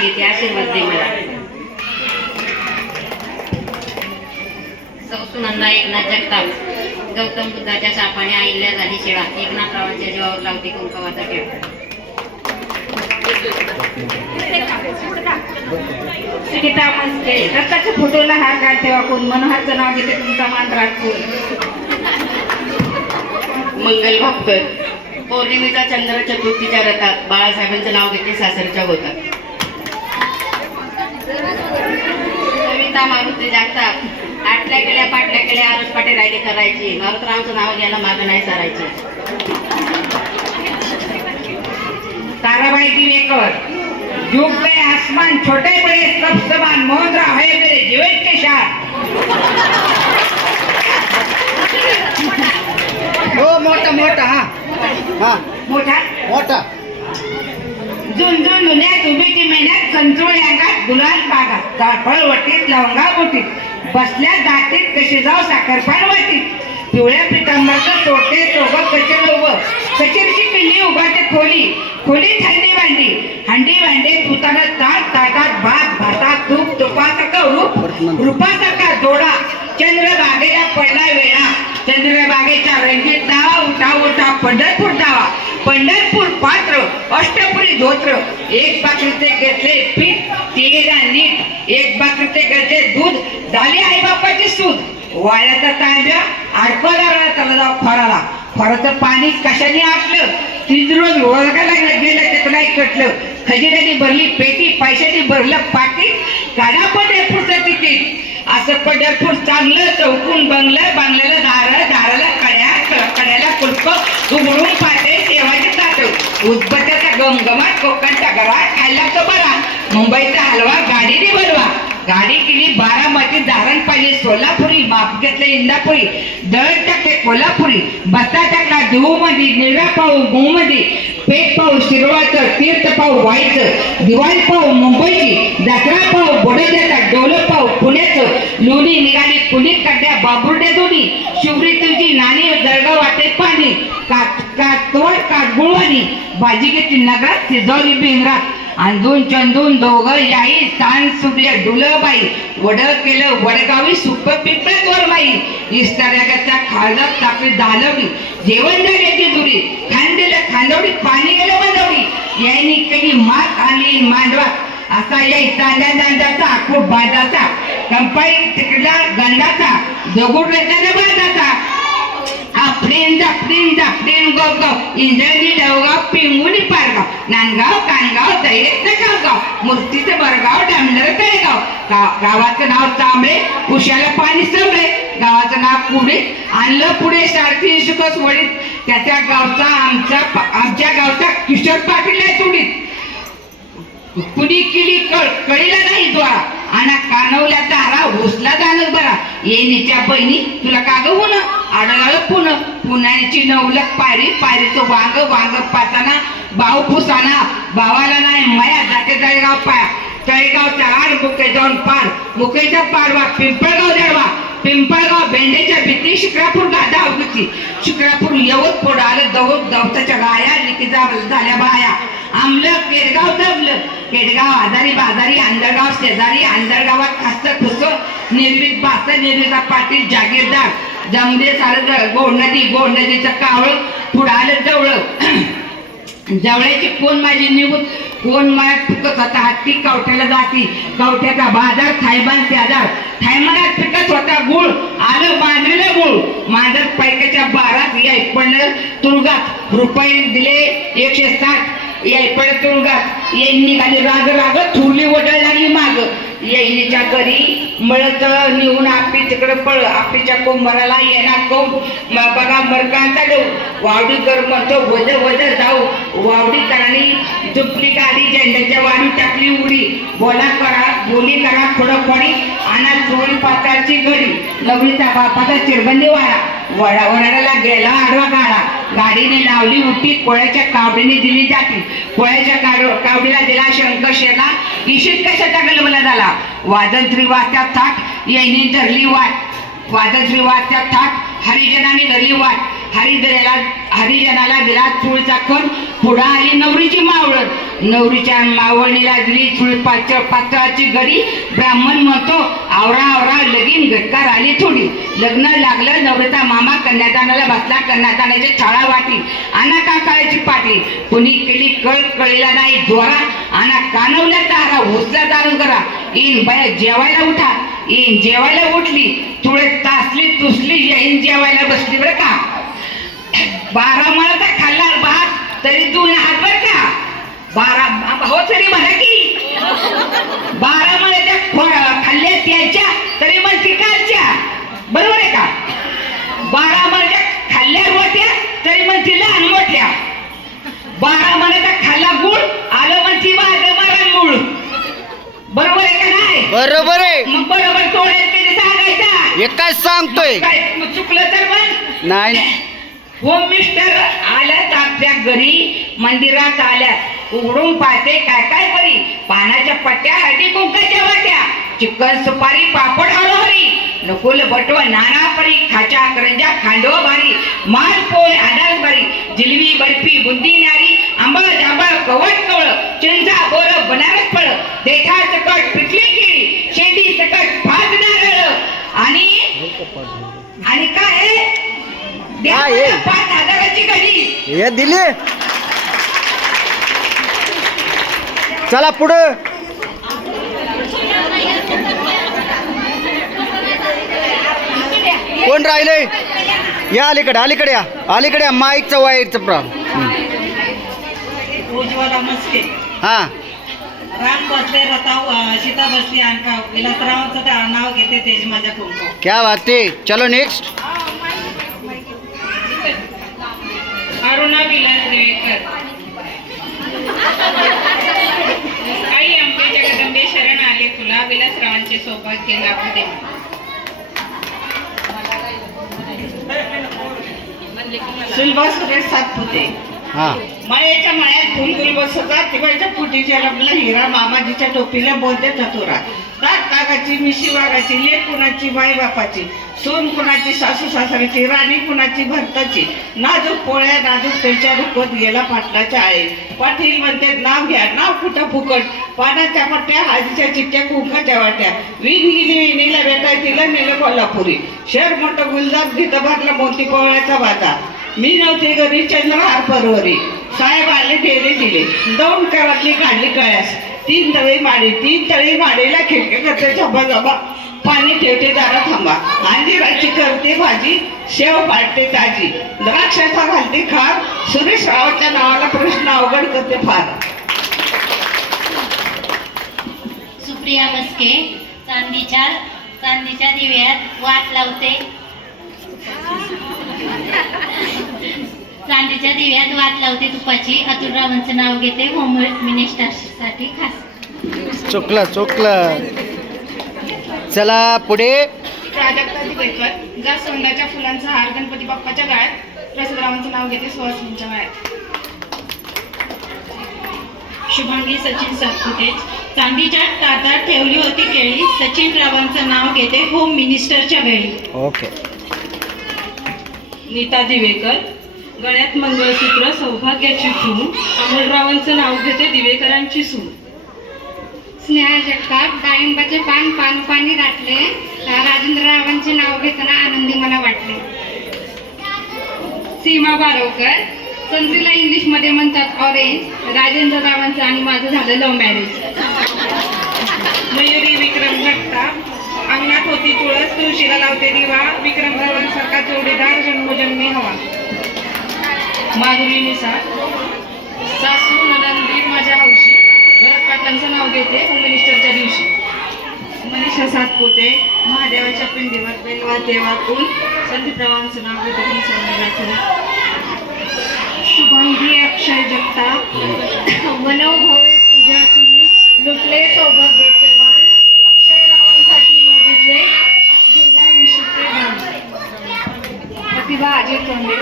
घेते आशीर्वाद दे मला. सौसुनंदा एकनाथ जगताप गौतम बुद्धाच्या शापाने आईल्या झाली शिळा एकनाथरावांच्या जीवावर लावते कुंकवाचा खेळ गीता मस्के दत्ताच्या फोटोला हार घालते वाकून मनोहरचं नाव घेते तुमचा मान राखून मंगल भापकर पौर्णिमेचा चंद्र चतुर्थीच्या रथात बाळासाहेबांचं नाव घेते सासरच्या गोतात. कविता मारुती जागतात आटल्या गेल्या पाटल्या गेल्या आरस पाटे राहिले करायची मारुतरावांचं नाव घ्यायला मागं नाही सरायची ताराबाई दिवेकर युग आसमान छोटे बड़े सब समान मोहनराव है मेरे जीवन के साथ हो मोठा मोठा हा. हा. मोठा? मोठा. झुंझुन दुन्यात उभी ती मेहनत कंट्रोल अंगात गुलाल बागात जाफळ वटीत लवंगा बोटीत बसल्या दाटीत कशी जाऊ साखरपान वाटीत पिवळ्या पितांबरचं तोटे चोग कचे उभं कचेरची पिल्ली उभाटे खोली. खोली थंडी भांडी हंडी भांडे पुताना ताट ताटात भात भातात तूप तुपासारखा रूप रूपासारखा जोडा चंद्र बागेला पडला वेळा चंद्र बागेच्या रंगीत दावा उठा उठा पंढरपूर दावा पंढरपूर अष्टपुरी धोत्र. एक बाकरीचे घेतले पीठ तेरा नीट. एक बाकरीचे घेतले दूध. झाली आई बापाची सूद. वाळ्याचा तांब्या लागला त्याला जाऊ फराला फराचं पाणी कशाने आटलं? तीन रोज लागलं गेलं त्याचं नाही कटलं खजिन्याने भरली पेटी पैशाने भरलं पाटी. काढा पंढरपूरचं तिकीट. असं पंढरपूर चांगलं चौकून बंगलं बांगल्याला दारा दाराला कड्या कड्याला कुलप उघडून पाटे देवाचे ताट उदबत्याचा गमगमाट कोकणचा घरात खायला तो बरा. मुंबईचा हलवा गाडीने बनवा. गाडी केली बारामती धारण पाहिजे सोलापुरी माप घेतले इंदापुरी दळ टाकले कोल्हापुरी बस्ता टाकला देऊ मध्ये निळा पाहू गो मध्ये पेट पाहू शिरवाचं तीर्थ पाहू व्हायचं दिवाळी पाहू मुंबईची दसरा पाहू बोडोद्याचा डोलं पाहू पुण्याचं लोणी निघाली कुणी काढल्या बाबुर्ड्या दोन्ही शिवरी तुझी नाणी जळगाव वाटे पाणी कात का काटगुळवाणी भाजी घेतली नगरात शिजवली बेंगरात अंदून चंदून दोघं याई ताण सुटले डुलबाई. वड केलं वडगावी सुप पिंपळत वरमाई. इस्ताऱ्याच्या खाळदात तापी दालवली जेवण झाल्याची दुरी. खांदेलं खांदवडी पाणी गेलं बंदवडी यायनी केली मात आली मांडवा. असा याई तांड्या दांड्याचा खूप बांधाचा. कंपाई तिकडला गंडाचा. दगड रचना बाजाचा आपडेन जापडेन जापडेन गाव इंद्रजी लवगाव पिंगुनी पारगाव. नांदगाव कानगाव दैरेत गावगाव मूर्तीचं बरगाव डांडर तळेगाव. गाव गावाचं नाव तांबडे उशाला पाणी संबळे गावाचं नाव पुढे आणलं पुढे सारथी सुकस वडीत त्याच्या गावचा आमच्या आमच्या गावचा किशोर पाटील आहे तुडीत कुणी केली कळ कळीला नाही द्वारा. आणि कानवल्या तारा घोसला जाणं बरा. येणीच्या बहिणी तुला का ग होणं आडगाळ पुन पुण्याची नवलक पायरी पायरीचं वांग वांग पाताना भाऊ फुसाना भावाला नाही माया जाते जळगाव पाया तळेगावचा आड मुके जाऊन पार मुकेचा पारवा पिंपळगाव जळवा. पिंपळगाव भेंडेच्या भीती शिक्रापूर गादा अवगती शिक्रापूर यवत पुढं आलं दवत दवताच्या गाया लिखिता झाल्या बाया. आमलं केडगाव दबलं केडगाव आजारी बाजारी आंधळगाव शेजारी आंधळगावात खास्त खुस निर्मित बास्त निर्मिता पाटील जागीरदार. जमदे सारं गोड नदी गोड नदीचं कावळ पुढं आलं जवळ. जवळ्याची कोण माझी निवड? कोण माझ्या पिकत होता हत्ती कावठ्याला जाती. कावठ्याचा बाजार थायबान त्याजार थायमानात पिकत होता गुळ. आलं बांधलेलं गुळ. मांजर पैकाच्या बारात याय पडलं तुरुगात. रुपये दिले एकशे साठ. याय पडलं तुरुगात. यांनी निघाली राग राग थुरली वडळ लागली माग. येईच्या घरी. मळत नेऊन आपली तिकडे पळ आपलीच्या कोंबराला येणार कोण बघा मरकांचा देऊ वावडीकर म्हणतो वज वज जाऊ. वावडीकरांनी दुपली गाडी झेंड्याच्या वाडी टाकली उडी. बोला करा बोली करा थोडं कोणी आणा चोरी पात्राची घडी. नवरीचा बापाचा चिरबंदी वाडा वडा वडाला गेला आडवा गाडा. गाडीने लावली उठी कोळ्याच्या कावडीने दिली जाती. कोळ्याच्या कावडीला दिला शंकर शेला. इशित कशाचा गलबला झाला वादंत्री वाच्या थाट यांनी धरली वाट. वादंत्री वाच्या थाट हरिजनाने धरली वाट. हरिजनाला हरिजनाला दिला चूळचा कण पुढं आली नवरीची मावळत नवरीच्या मावळणीला दिली चुळ पाच पात्राची गडी. ब्राह्मण म्हणतो आवरा आवरा लगीन घटकार आली थोडी. लग्न लागलं नवरीचा मामा कन्यादानाला बसला कन्यादानाची छाळा वाटी. आणा का काळाची पाटी? कुणी केली कळ कळीला नाही द्वारा आणा कानवल्या तारा उचला दारू करा. इन बाया जेवायला उठा. इन जेवायला उठली. थोडे तासली तुसली येईन जेवायला बसली बरं का. बारा मला खाल्ला भात तरी तू बारा हो तरी म्हणा की. बारा मला त्या खाल्ल्या त्याच्या तरी मग तिकडच्या बरोबर आहे का? बारा मला खाल्ल्या होत्या तरी मग ती लहान मोठ्या. बारा मला खाल्ला गुळ आलं मग ती माझं मरण मूळ. बरोबर आहे का नाही? बरोबर आहे. मग बरोबर तोडायचं कधी सांगायचा? काय सांगतोय? काय चुकलं तर मग नाही. नाही. होम मिस्टर आल्यात आपल्या घरी मंदिरात आल्यात. उघडून पाहते काय काय करी? पानाच्या पट्ट्या हळदी कुंकाच्या वाट्या चिकन सुपारी पापड हरी नकुल बटव नाना परी खाच्या करंजा खांडो भारी माल पोळ आडाल बारी जिलबी बर्फी बुंदी नारी आंबळ जांभळ कवट कवळ चिंचा बोर बनारस फळ देठा सकट पिठली केळी शेंडी सकट भात नारळ. आणि आणि काय पाच हजाराची घडी. हे दिली? चला पुढं. कोण राहिले? या अलीकडे अलीकडे या. अलीकडे या माईकचं वायरचं प्रॉब्लेम. हा. राम बसले रताव सीता बसली आणकाव विलासरावांचं त्या नाव घेते तेज माझ्या कुंकू क्या बात आहे. चलो नेक्स्ट अरुणा विलास देवेकर आई अंबे जगदंबे शरण आले तुला विलासरावांचे सौभाग्य लाभू दे सुलभा सुरेश सातपुते. हा. मळ्याच्या मळ्यात फुलगुल बसवतात तिकडच्या फुटीच्या लपला हिरा मामाजीच्या टोपीला बोलते चतुरा वाघाची मिशी वाघाची लेख कुणाची बाई बापाची सून कुणाची सासू सासऱ्याची राणी कुणाची भरताची नाजूक पोळ्या नाजूक त्याच्या रुपत गेला पाटलाच्या आहे पाटील म्हणते नाव घ्या नाव कुठं फुकट? पानाच्या पट्ट्या हाजीच्या चिठ्ठ्या कुंकाच्या वाट्या. विण गेली विणीला भेटाय तिला नेलं कोल्हापुरी. शहर मोठं गुलदार तिथं भरला मोती पोळ्याचा बाजा मी नव्हते घरी चंद्रहार परवरी. साहेब आले डेरे दिले. दोन करातली काढली कळ्यास. तीन तळे माडी तीन तळे माडीला खिडके करते. झबा झबा पाणी ठेवते दारा थांबा. अंजिराची करते भाजी. शेव पाडते ताजी. द्राक्षाचा घालते खार सुरेश रावाच्या नावाला प्रश्न अवघड करते फार. सुप्रिया मस्के चांदीच्या चांदीच्या दिव्यात वाट लावते. चांदीच्या दिव्यात वात लावते तुपाची. अतुल रावांचं नाव घेते होम मिनिस्टरसाठी खास. चुकलं चुकलं. चला पुढे. प्राजक्ता दिवेकर जास्वंदाच्या फुलांचा हार गणपती बाप्पाच्या गळ्यात रसदरावांचं नाव घेते सुहासिनीच्या गळ्यात. शुभांगी सचिन सातपुते. चांदीच्या ताटात ठेवली होती केळी. सचिन रावांचं नाव घेते होम मिनिस्टरच्या वेळी. ओके. नीता दिवेकर. गळ्यात मंगळसूत्र सौभाग्याची खून अमोलरावांचं नाव घेते दिवेकरांची सूर स्नेहाजगताप डाळिंबाचे पान पान पाणी राटले राजेंद्ररावांचे नाव घेताना आनंदी मला वाटले. सीमा बारोकर संत्रीला इंग्लिशमध्ये म्हणतात ऑरेंज राजेंद्र रावांचं आणि माझं झालं लव्ह मॅरेज मयुरी विक्रम जगताप अंगणात होती तुळस तुळशीला लावते दिवा. विक्रमरावांसारखा जोडीदार जन्मजन्मी हवा. माधुरी निसार सासू ननंदी माझ्या हौशी भरत पाटलांचं नाव घेते होम दिवशी दिवशी. मनीषा सातपुते महादेवाच्या पिंडीवर बेलवा देवातून संतप्रवांचं नाव घेते संदीपाचं शुभांगी अक्षय जगताप. वनव पूजा केली लुटले सौभाग्याचे मान अक्षयरावांसाठी मागितले प्रतिभा अजित तोंडे.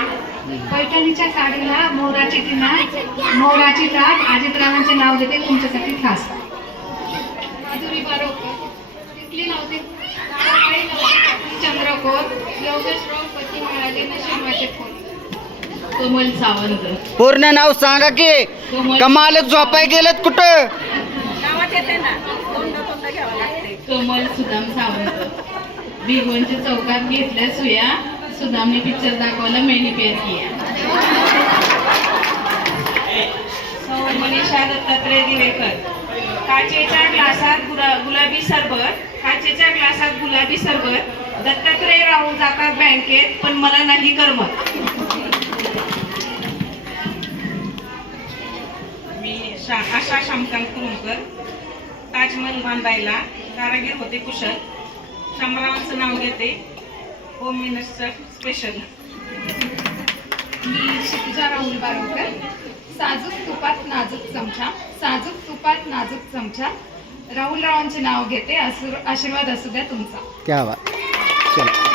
पैठणीच्या साडीला मोराची किनार मोराची ताट अजितरावांचे नाव घेते तुमच्यासाठी खास. माधुरी बारोकर तिथली लावते चंद्रकोर योगेशराव पती मिळाले नशिबाचे फोन कमल सावंत. पूर्ण नाव सांगा की. कमाल झोपाय गेलेत कुठं? कमल सुदाम सावंत. भिगवणच्या चौकात घेतल्या सुया. सुदामने पिक्चर दाखवला मैंने प्यार किया मनीषा दत्तात्रय दिवेकर. काचेच्या ग्लासात गुला गुलाबी सरबत काचेच्या ग्लासात गुलाबी सरबत. दत्तात्रय राहून जातात बँकेत पण मला नाही करमत. मी शा आशा शामकांत कुरुंकर ताजमहल बांधायला कारागीर होते कुशल. शामरावांचं नाव घेते. होम मिनिस्टर स्पेशल मी क्षितिजा राहुल बारोकर साजूक तुपात नाजूक चमचा. साजूक तुपात नाजूक चमचा. राहुल रावांचे नाव घेते. आशीर्वाद असू द्या तुमचा. क्या बात.